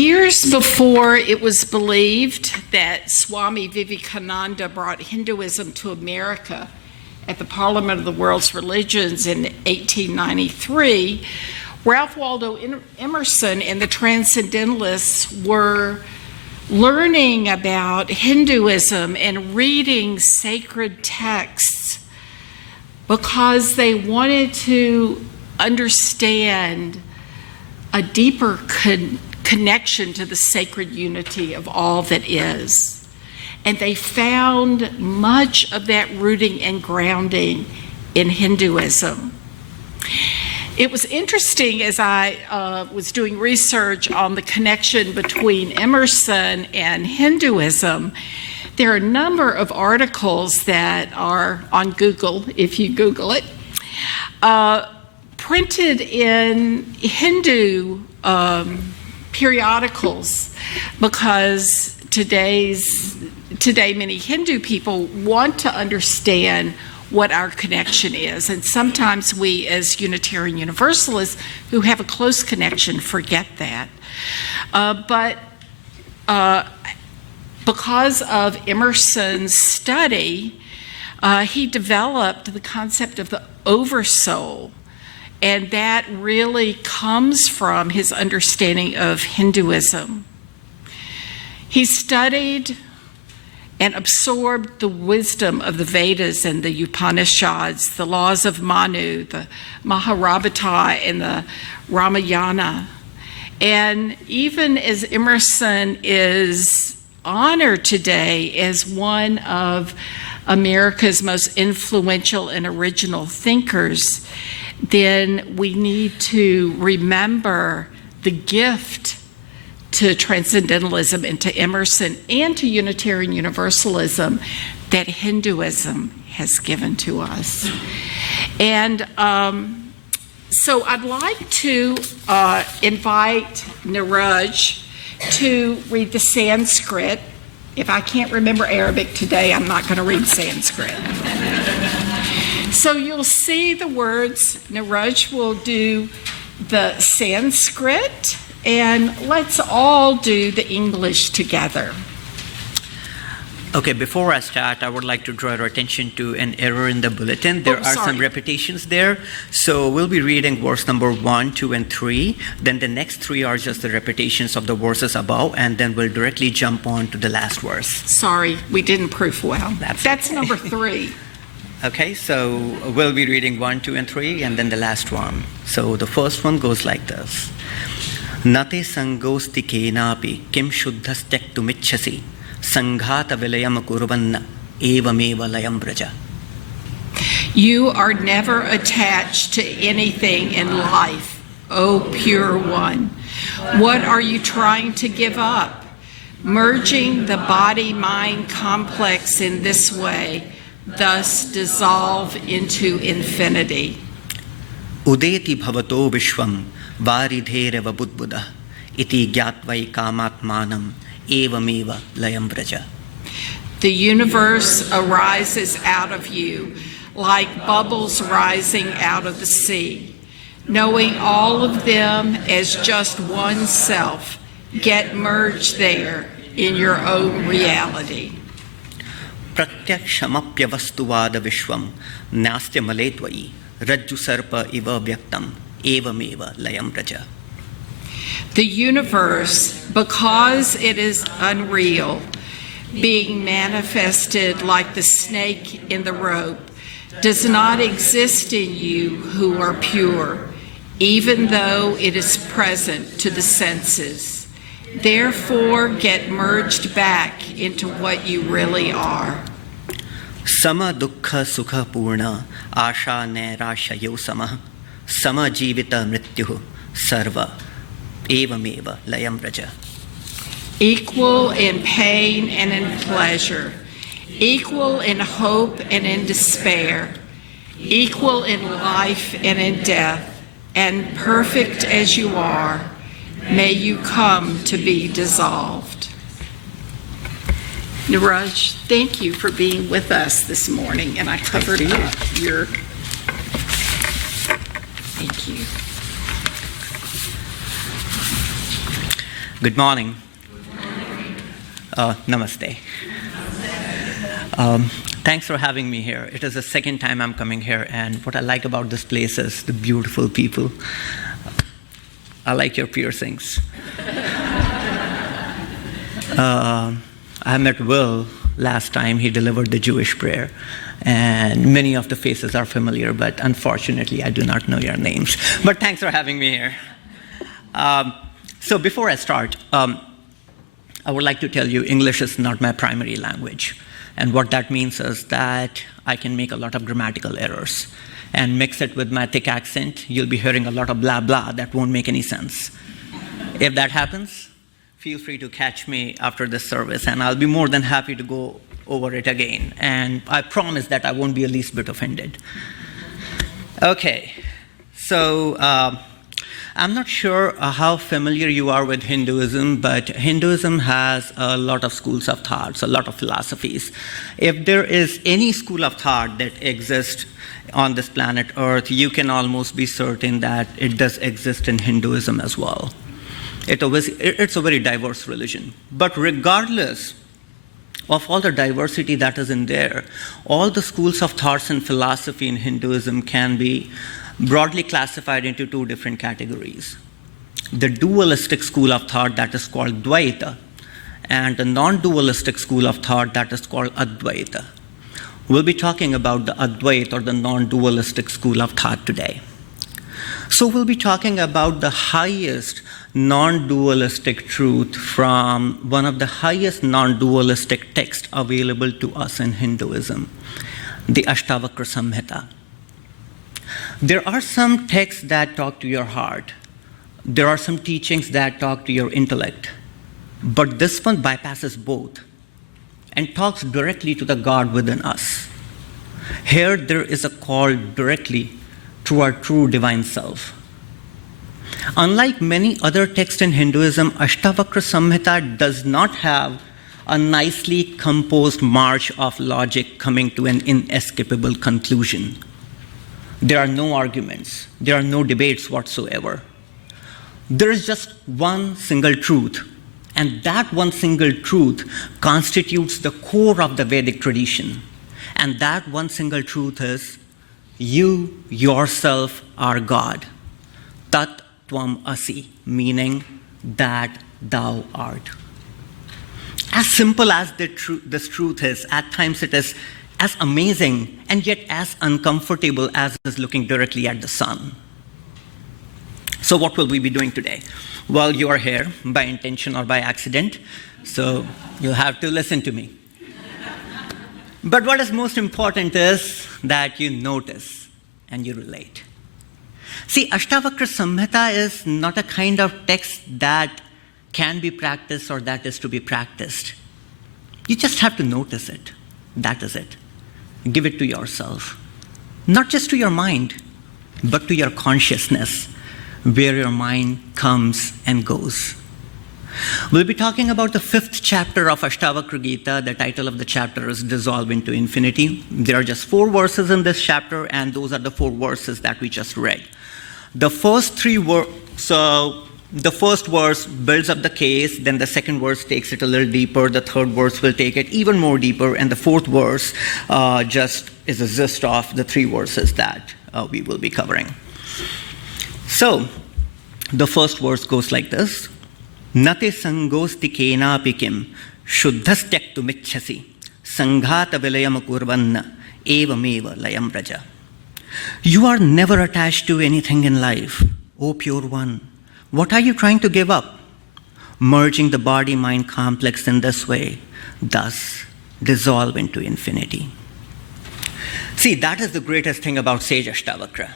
Years before it was believed that Swami Vivekananda brought Hinduism to America at the Parliament of the World's Religions in 1893, Ralph Waldo Emerson and the Transcendentalists were learning about Hinduism and reading sacred texts because they wanted to understand a deeper connection to the sacred unity of all that is. And they found much of that rooting and grounding in Hinduism. It was interesting as I was doing research on the connection between Emerson and Hinduism. There are a number of articles that are on Google, if you Google it, printed in Hindu periodicals, because today many Hindu people want to understand what our connection is. And sometimes we as Unitarian Universalists who have a close connection forget that. But because of Emerson's study, he developed the concept of the oversoul. And that really comes from his understanding of Hinduism. He studied and absorbed the wisdom of the Vedas and the Upanishads, the laws of Manu, the Mahabharata, and the Ramayana. And even as Emerson is honored today as one of America's most influential and original thinkers, then we need to remember the gift to Transcendentalism and to Emerson and to Unitarian Universalism that Hinduism has given to us. And so I'd like to invite Neeraj to read the Sanskrit. If I can't remember Arabic today, I'm not going to read Sanskrit. So you'll see the words. Neeraj will do the Sanskrit, and let's all do the English together. Okay, before I start, I would like to draw your attention to an error in the bulletin. There are some repetitions there. So we'll be reading verse number 1, 2, and 3. Then the next 3 are just the repetitions of the verses above, and then we'll directly jump on to the last verse. Sorry, we didn't proof well. That's okay. Number 3. Okay, so we'll be reading 1, 2, and 3, and then the last one. So the first one goes like this. Nate sangosti kenapi kim shuddhastektumichhasi sanghata vilayam kurvanna evameva layam braja. You are never attached to anything in life, O pure one. What are you trying to give up? Merging the body-mind complex in this way, thus dissolve into infinity. Udeti bhavato vishvam varidhereva budbuddha iti gyātvai kāmatmanam evameva layam braja. The universe arises out of you like bubbles rising out of the sea. Knowing all of them as just one self, get merged there in your own reality. Pratyakshamapyavastuvada vishvam nastya maletvai rajju sarpa iva vyaktam evameva layam braja. The universe, because it is unreal, being manifested like the snake in the rope, does not exist in you who are pure, even though it is present to the senses. Therefore, get merged back into what you really are. Sama dukkha sukha purna asha nairasha yosama sama jivita mrityuh sarva evameva layam braja. Equal in pain and in pleasure, equal in hope and in despair, equal in life and in death, and perfect as you are, may you come to be dissolved. Neeraj, thank you for being with us this morning, and I covered up your... Thank you. Good morning. Namaste. Thanks for having me here. It is the second time I'm coming here, and what I like about this place is the beautiful people. I like your piercings. I met Will last time. He delivered the Jewish prayer, and many of the faces are familiar, but unfortunately, I do not know your names. But thanks for having me here. So before I start, I would like to tell you English is not my primary language. And what that means is that I can make a lot of grammatical errors. And mix it with my thick accent, you'll be hearing a lot of blah, blah that won't make any sense. If that happens, feel free to catch me after this service, and I'll be more than happy to go over it again. And I promise that I won't be the least bit offended. Okay, so I'm not sure how familiar you are with Hinduism, but Hinduism has a lot of schools of thoughts, a lot of philosophies. If there is any school of thought that exists on this planet Earth, you can almost be certain that it does exist in Hinduism as well. It's a very diverse religion. But regardless of all the diversity that is in there, all the schools of thoughts and philosophy in Hinduism can be broadly classified into two different categories. The dualistic school of thought that is called Dvaita, and the non-dualistic school of thought that is called Advaita. We'll be talking about the Advaita or the non-dualistic school of thought today. So we'll be talking about the highest non-dualistic truth from one of the highest non-dualistic texts available to us in Hinduism, the Ashtavakra Samhita. There are some texts that talk to your heart. There are some teachings that talk to your intellect. But this one bypasses both and talks directly to the God within us. Here there is a call directly to our true divine self. Unlike many other texts in Hinduism, Ashtavakra Samhita does not have a nicely composed march of logic coming to an inescapable conclusion. There are no arguments. There are no debates whatsoever. There is just one single truth, and that one single truth constitutes the core of the Vedic tradition. And that one single truth is, you yourself are God. Tat Tvam Asi, meaning that thou art. As simple as this truth is, at times it is as amazing and yet as uncomfortable as is looking directly at the sun. So what will we be doing today? Well, you are here by intention or by accident, so you'll have to listen to me. But what is most important is that you notice and you relate. See, Ashtavakra Samhita is not a kind of text that can be practiced or that is to be practiced. You just have to notice it. That is it. Give it to yourself. Not just to your mind, but to your consciousness, where your mind comes and goes. We'll be talking about the 5th chapter of Ashtavakra Gita. The title of the chapter is Dissolve into Infinity. There are just 4 verses in this chapter, and those are the 4 verses that we just read. The first 3 the first verse builds up the case, then the second verse takes it a little deeper, the third verse will take it even more deeper, and the fourth verse just is a gist of the 3 verses that we will be covering. So, the first verse goes like this. Nate sangosti kenapi kim shuddhastektu michhasi sanghata vilayam kurvanna evameva layam raja. You are never attached to anything in life, O pure one. What are you trying to give up? Merging the body-mind complex in this way, thus dissolve into infinity. See, that is the greatest thing about Sage Ashtavakra.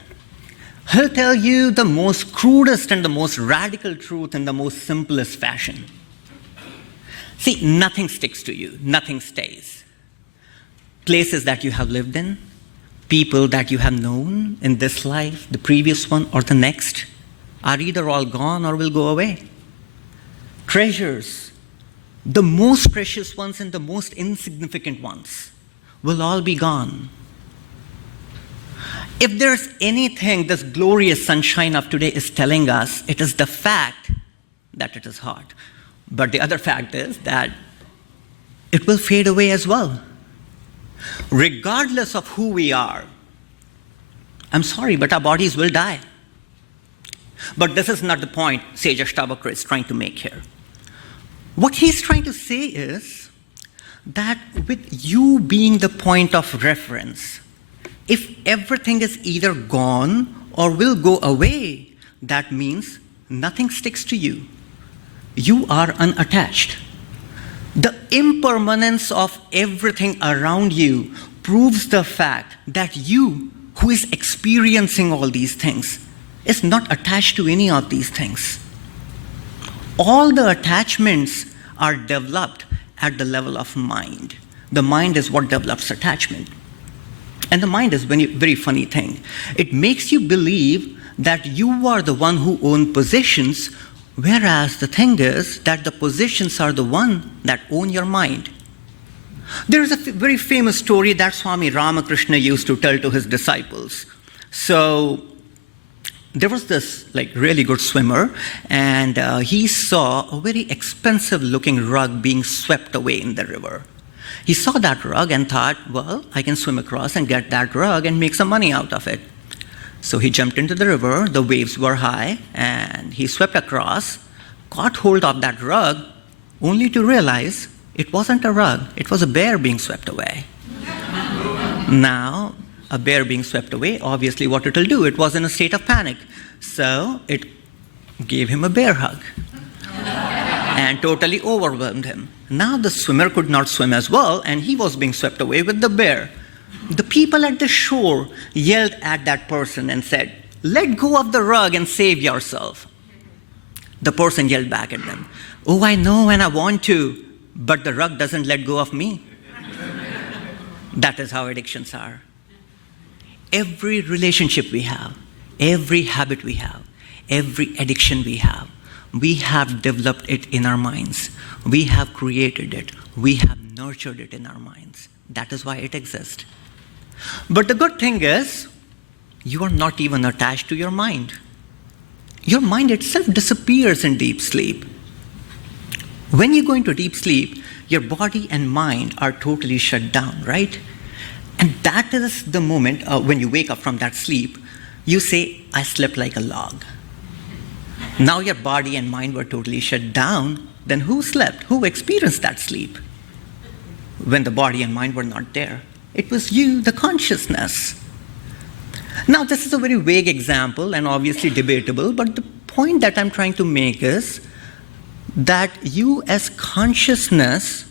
He'll tell you the most crudest and the most radical truth in the most simplest fashion. See, nothing sticks to you, nothing stays. Places that you have lived in, people that you have known in this life, the previous one, or the next, are either all gone or will go away. Treasures, the most precious ones and the most insignificant ones, will all be gone. If there's anything this glorious sunshine of today is telling us, it is the fact that it is hot. But the other fact is that it will fade away as well. Regardless of who we are, I'm sorry, but our bodies will die. But this is not the point Sage Ashtavakra is trying to make here. What he's trying to say is that with you being the point of reference, if everything is either gone or will go away, that means nothing sticks to you. You are unattached. The impermanence of everything around you proves the fact that you, who is experiencing all these things, is not attached to any of these things. All the attachments are developed at the level of mind. The mind is what develops attachment. And the mind is a very funny thing. It makes you believe that you are the one who owns possessions, whereas the thing is that the possessions are the one that own your mind. There is a very famous story that Swami Ramakrishna used to tell to his disciples. So there was this really good swimmer, and he saw a very expensive looking rug being swept away in the river. He saw that rug and thought, well, I can swim across and get that rug and make some money out of it. So he jumped into the river, the waves were high, and he swept across, caught hold of that rug, only to realize it wasn't a rug, it was a bear being swept away. Now, a bear being swept away, obviously what it'll do, it was in a state of panic. So it gave him a bear hug and totally overwhelmed him. Now the swimmer could not swim as well, and he was being swept away with the bear. The people at the shore yelled at that person and said, "Let go of the rug and save yourself." The person yelled back at them, "Oh, I know and I want to, but the rug doesn't let go of me." That is how addictions are. Every relationship we have, every habit we have, every addiction we have developed it in our minds. We have created it. We have nurtured it in our minds. That is why it exists. But the good thing is, you are not even attached to your mind. Your mind itself disappears in deep sleep. When you go into deep sleep, your body and mind are totally shut down, right? And that is the moment when you wake up from that sleep, you say, I slept like a log. Now your body and mind were totally shut down. Then who slept? Who experienced that sleep? When the body and mind were not there. It was you, the consciousness. Now this is a very vague example and obviously debatable, but the point that I'm trying to make is that you as consciousness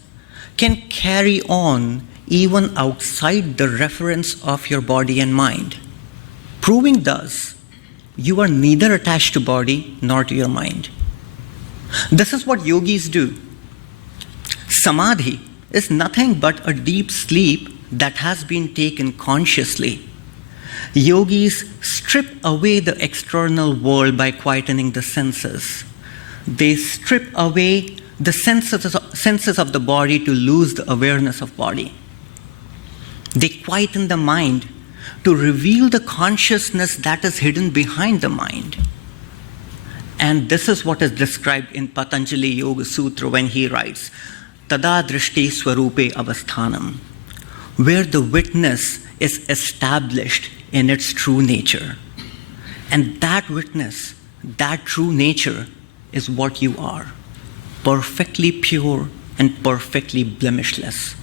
can carry on even outside the reference of your body and mind. Proving thus, you are neither attached to body nor to your mind. This is what yogis do. Samadhi is nothing but a deep sleep that has been taken consciously. Yogis strip away the external world by quietening the senses. They strip away the senses of the body to lose the awareness of body. They quieten the mind to reveal the consciousness that is hidden behind the mind. And this is what is described in Patanjali Yoga Sutra when he writes, Tada drishti swarupe avasthanam, where the witness is established in its true nature. And that witness, that true nature, is what you are, perfectly pure and perfectly blemishless.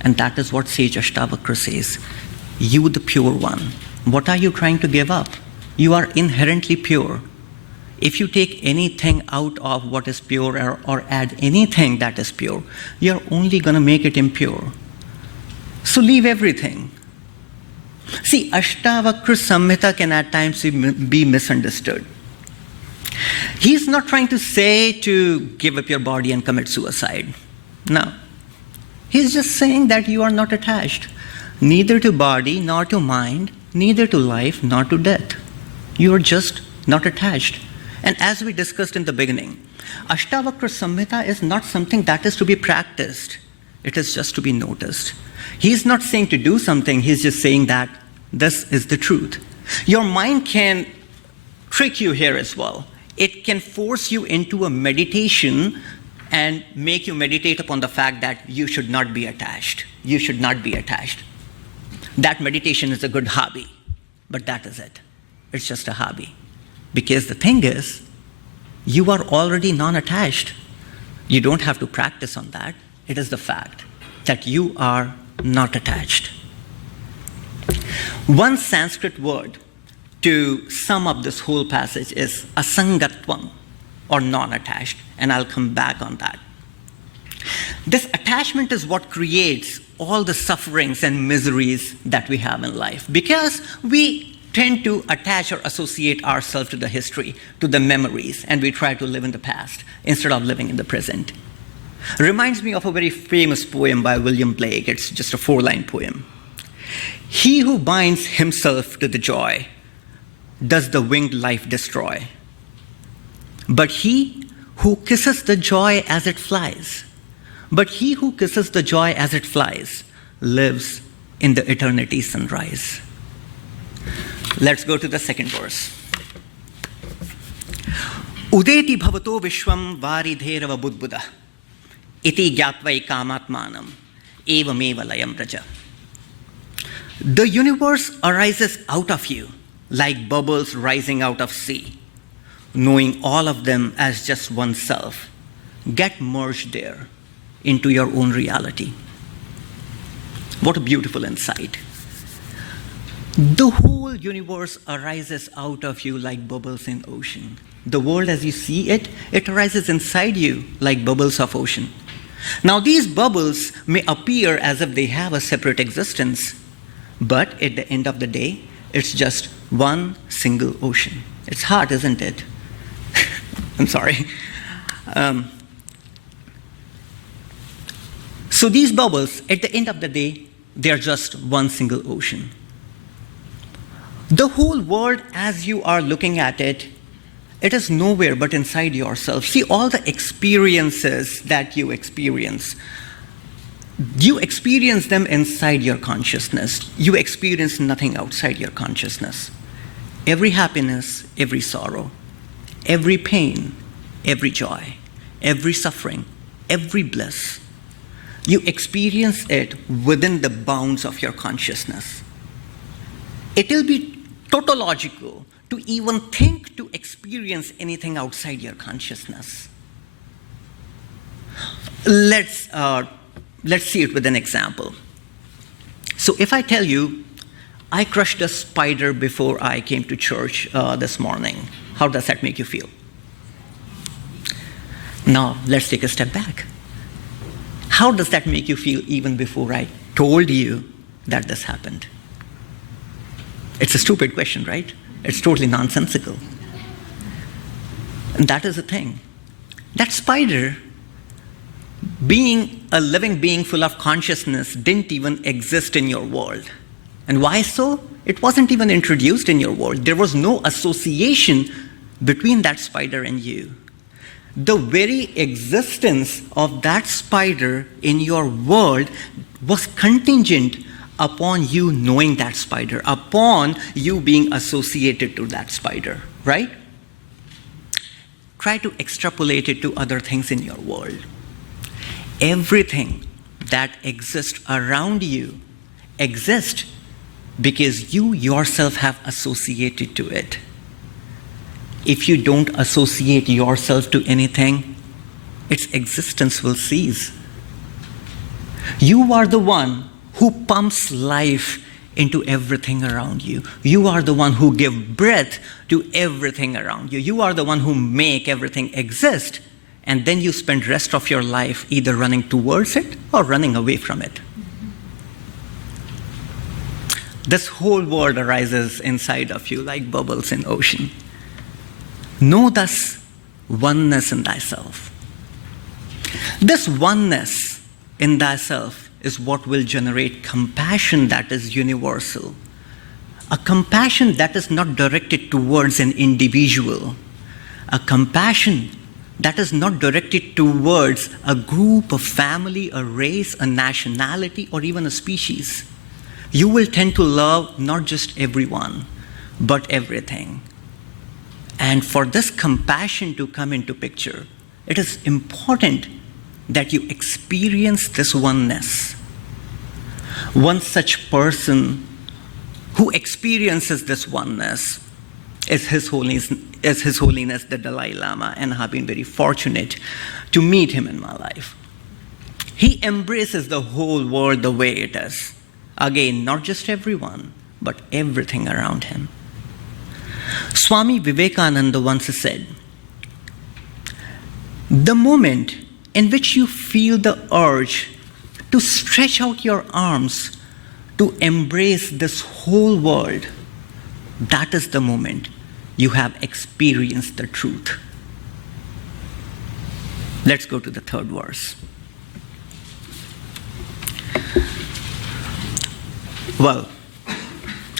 And that is what Sage Ashtavakra says. You, the pure one, what are you trying to give up? You are inherently pure. If you take anything out of what is pure or add anything that is pure, you're only going to make it impure. So leave everything. See, Ashtavakra Samhita can at times be misunderstood. He's not trying to say to give up your body and commit suicide. No. He's just saying that you are not attached, neither to body nor to mind, neither to life nor to death. You are just not attached. And as we discussed in the beginning, Ashtavakra Samhita is not something that is to be practiced. It is just to be noticed. He's not saying to do something, he's just saying that this is the truth. Your mind can trick you here as well. It can force you into a meditation and make you meditate upon the fact that you should not be attached. You should not be attached. That meditation is a good hobby, but that is it. It's just a hobby. Because the thing is, you are already non-attached. You don't have to practice on that. It is the fact that you are not attached. One Sanskrit word to sum up this whole passage is asangatvam, or non-attached, and I'll come back on that. This attachment is what creates all the sufferings and miseries that we have in life, because we tend to attach or associate ourselves to the history, to the memories, and we try to live in the past instead of living in the present. Reminds me of a very famous poem by William Blake. It's just a 4-line poem. He who binds himself to the joy does the winged life destroy. But he who kisses the joy as it flies, lives in the eternity sunrise. Let's go to the second verse. Udeti bhavato vishwam varidherava budbuddha iti gyatva ekamatmanam evameva layam raja. The universe arises out of you like bubbles rising out of sea. Knowing all of them as just oneself, get merged there into your own reality. What a beautiful insight. The whole universe arises out of you like bubbles in ocean. The world as you see it, it arises inside you like bubbles of ocean. Now these bubbles may appear as if they have a separate existence, but at the end of the day, it's just one single ocean. It's hard, isn't it? I'm sorry. So these bubbles, at the end of the day, they are just one single ocean. The whole world, as you are looking at it, it is nowhere but inside yourself. See, all the experiences that you experience them inside your consciousness. You experience nothing outside your consciousness. Every happiness, every sorrow, every pain, every joy, every suffering, every bliss, you experience it within the bounds of your consciousness. It will be tautological to even think to experience anything outside your consciousness. Let's see it with an example. So if I tell you, I crushed a spider before I came to church this morning, how does that make you feel? Now, let's take a step back. How does that make you feel even before I told you that this happened? It's a stupid question, right? It's totally nonsensical. And that is the thing. That spider, being a living being full of consciousness, didn't even exist in your world. And why so? It wasn't even introduced in your world. There was no association between that spider and you. The very existence of that spider in your world was contingent upon you knowing that spider, upon you being associated to that spider, right? Try to extrapolate it to other things in your world. Everything that exists around you exists because you yourself have associated to it. If you don't associate yourself to anything, its existence will cease. You are the one who pumps life into everything around you. You are the one who gives breath to everything around you. You are the one who make everything exist, and then you spend the rest of your life either running towards it or running away from it. This whole world arises inside of you like bubbles in ocean. Know thus oneness in thyself. This oneness in thyself is what will generate compassion that is universal. A compassion that is not directed towards an individual. A compassion that is not directed towards a group, a family, a race, a nationality, or even a species. You will tend to love not just everyone, but everything. And for this compassion to come into picture, it is important that you experience this oneness. One such person who experiences this oneness is His Holiness the Dalai Lama, and I have been very fortunate to meet him in my life. He embraces the whole world the way it is. Again, not just everyone, but everything around him. Swami Vivekananda once said, "The moment in which you feel the urge to stretch out your arms to embrace this whole world, that is the moment you have experienced the truth." Let's go to the third verse. Well,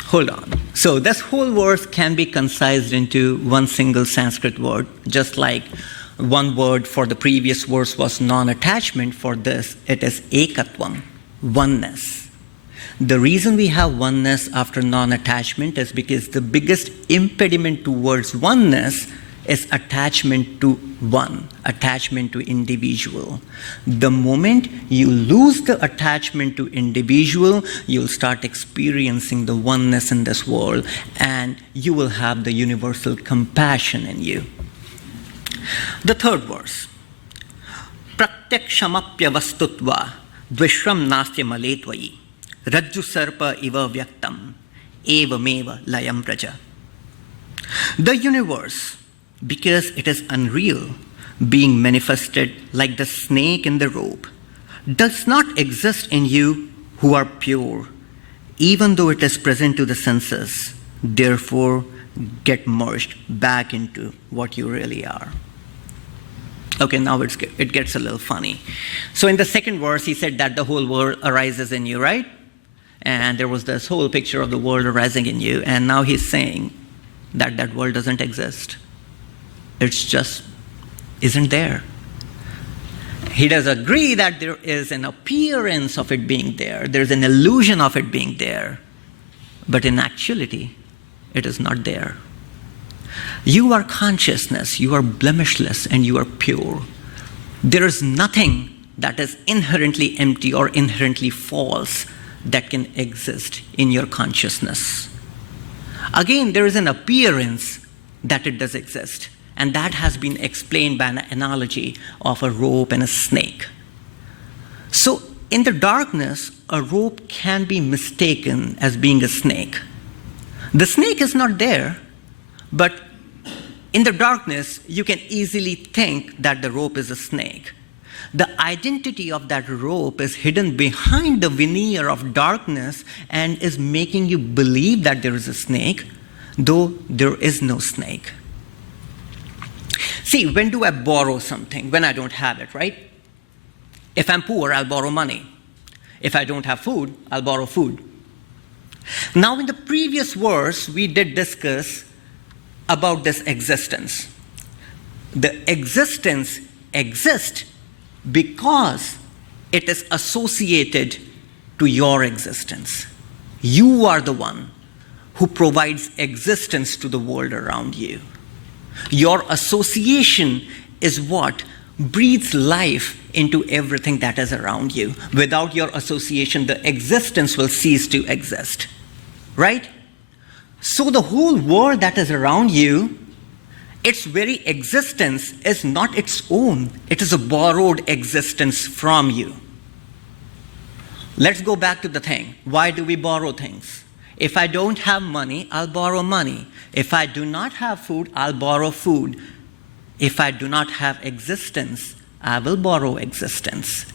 hold on. So this whole verse can be concised into one single Sanskrit word, just like one word for the previous verse was non-attachment. For this, it is ekatvam, oneness. The reason we have oneness after non-attachment is because the biggest impediment towards oneness is attachment to one, attachment to individual. The moment you lose the attachment to individual, you'll start experiencing the oneness in this world, and you will have the universal compassion in you. The third verse, Pratyakshamapya vastutva dvishram nastya maletvayi rajju sarpa iva vyaktam evameva layam praja. The universe, because it is unreal, being manifested like the snake in the rope, does not exist in you who are pure, even though it is present to the senses. Therefore, get merged back into what you really are. Okay, now it gets a little funny. So in the second verse, he said that the whole world arises in you, right? And there was this whole picture of the world arising in you. And now he's saying that that world doesn't exist. It's just isn't there. He does agree that there is an appearance of it being there. There's an illusion of it being there. But in actuality, it is not there. You are consciousness, you are blemishless, and you are pure. There is nothing that is inherently empty or inherently false that can exist in your consciousness. Again, there is an appearance that it does exist. And that has been explained by an analogy of a rope and a snake. So in the darkness, a rope can be mistaken as being a snake. The snake is not there, but in the darkness, you can easily think that the rope is a snake. The identity of that rope is hidden behind the veneer of darkness and is making you believe that there is a snake, though there is no snake. See, when do I borrow something? When I don't have it, right? If I'm poor, I'll borrow money. If I don't have food, I'll borrow food. Now, in the previous verse, we did discuss about this existence. The existence exists because it is associated to your existence. You are the one who provides existence to the world around you. Your association is what breathes life into everything that is around you. Without your association, the existence will cease to exist. Right? So the whole world that is around you, its very existence is not its own. It is a borrowed existence from you. Let's go back to the thing. Why do we borrow things? If I don't have money, I'll borrow money. If I do not have food, I'll borrow food. If I do not have existence, I will borrow existence.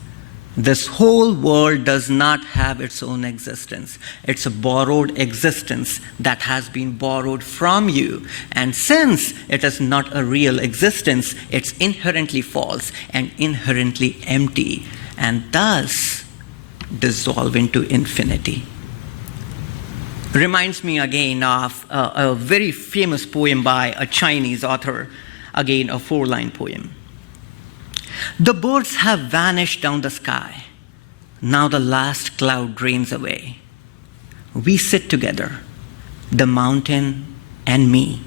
This whole world does not have its own existence. It's a borrowed existence that has been borrowed from you. And since it is not a real existence, it's inherently false and inherently empty, and thus dissolve into infinity. Reminds me again of a very famous poem by a Chinese author, again a 4-line poem. The birds have vanished down the sky. Now the last cloud drains away. We sit together, the mountain and me,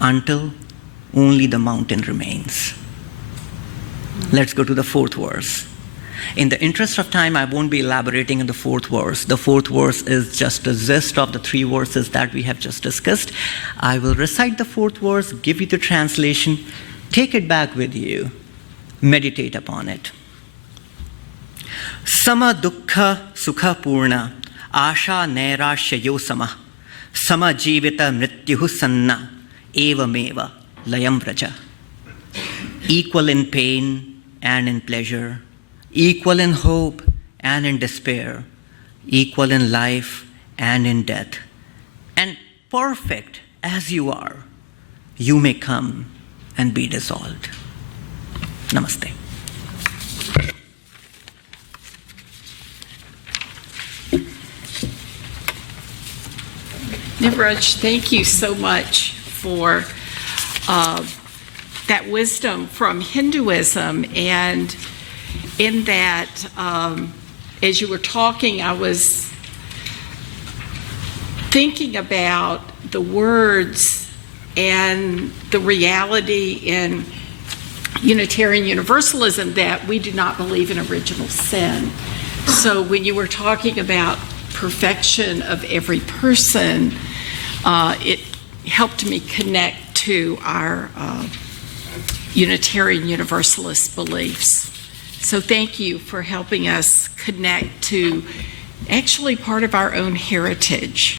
until only the mountain remains. Let's go to the fourth verse. In the interest of time, I won't be elaborating on the fourth verse. The fourth verse is just a gist of the three verses that we have just discussed. I will recite the fourth verse, give you the translation, take it back with you, meditate upon it. Sama dukkha sukha purna, asha nairashya sama, sama jivita mrityuhu sanna, eva meva layam vraja. Equal in pain and in pleasure, equal in hope and in despair, equal in life and in death, and perfect as you are, you may come and be dissolved. Namaste. Neeraj, thank you so much for that wisdom from Hinduism. And in that, as you were talking, I was thinking about the words and the reality in Unitarian Universalism that we do not believe in original sin. So when you were talking about perfection of every person, it helped me connect to our Unitarian Universalist beliefs. So thank you for helping us connect to actually part of our own heritage.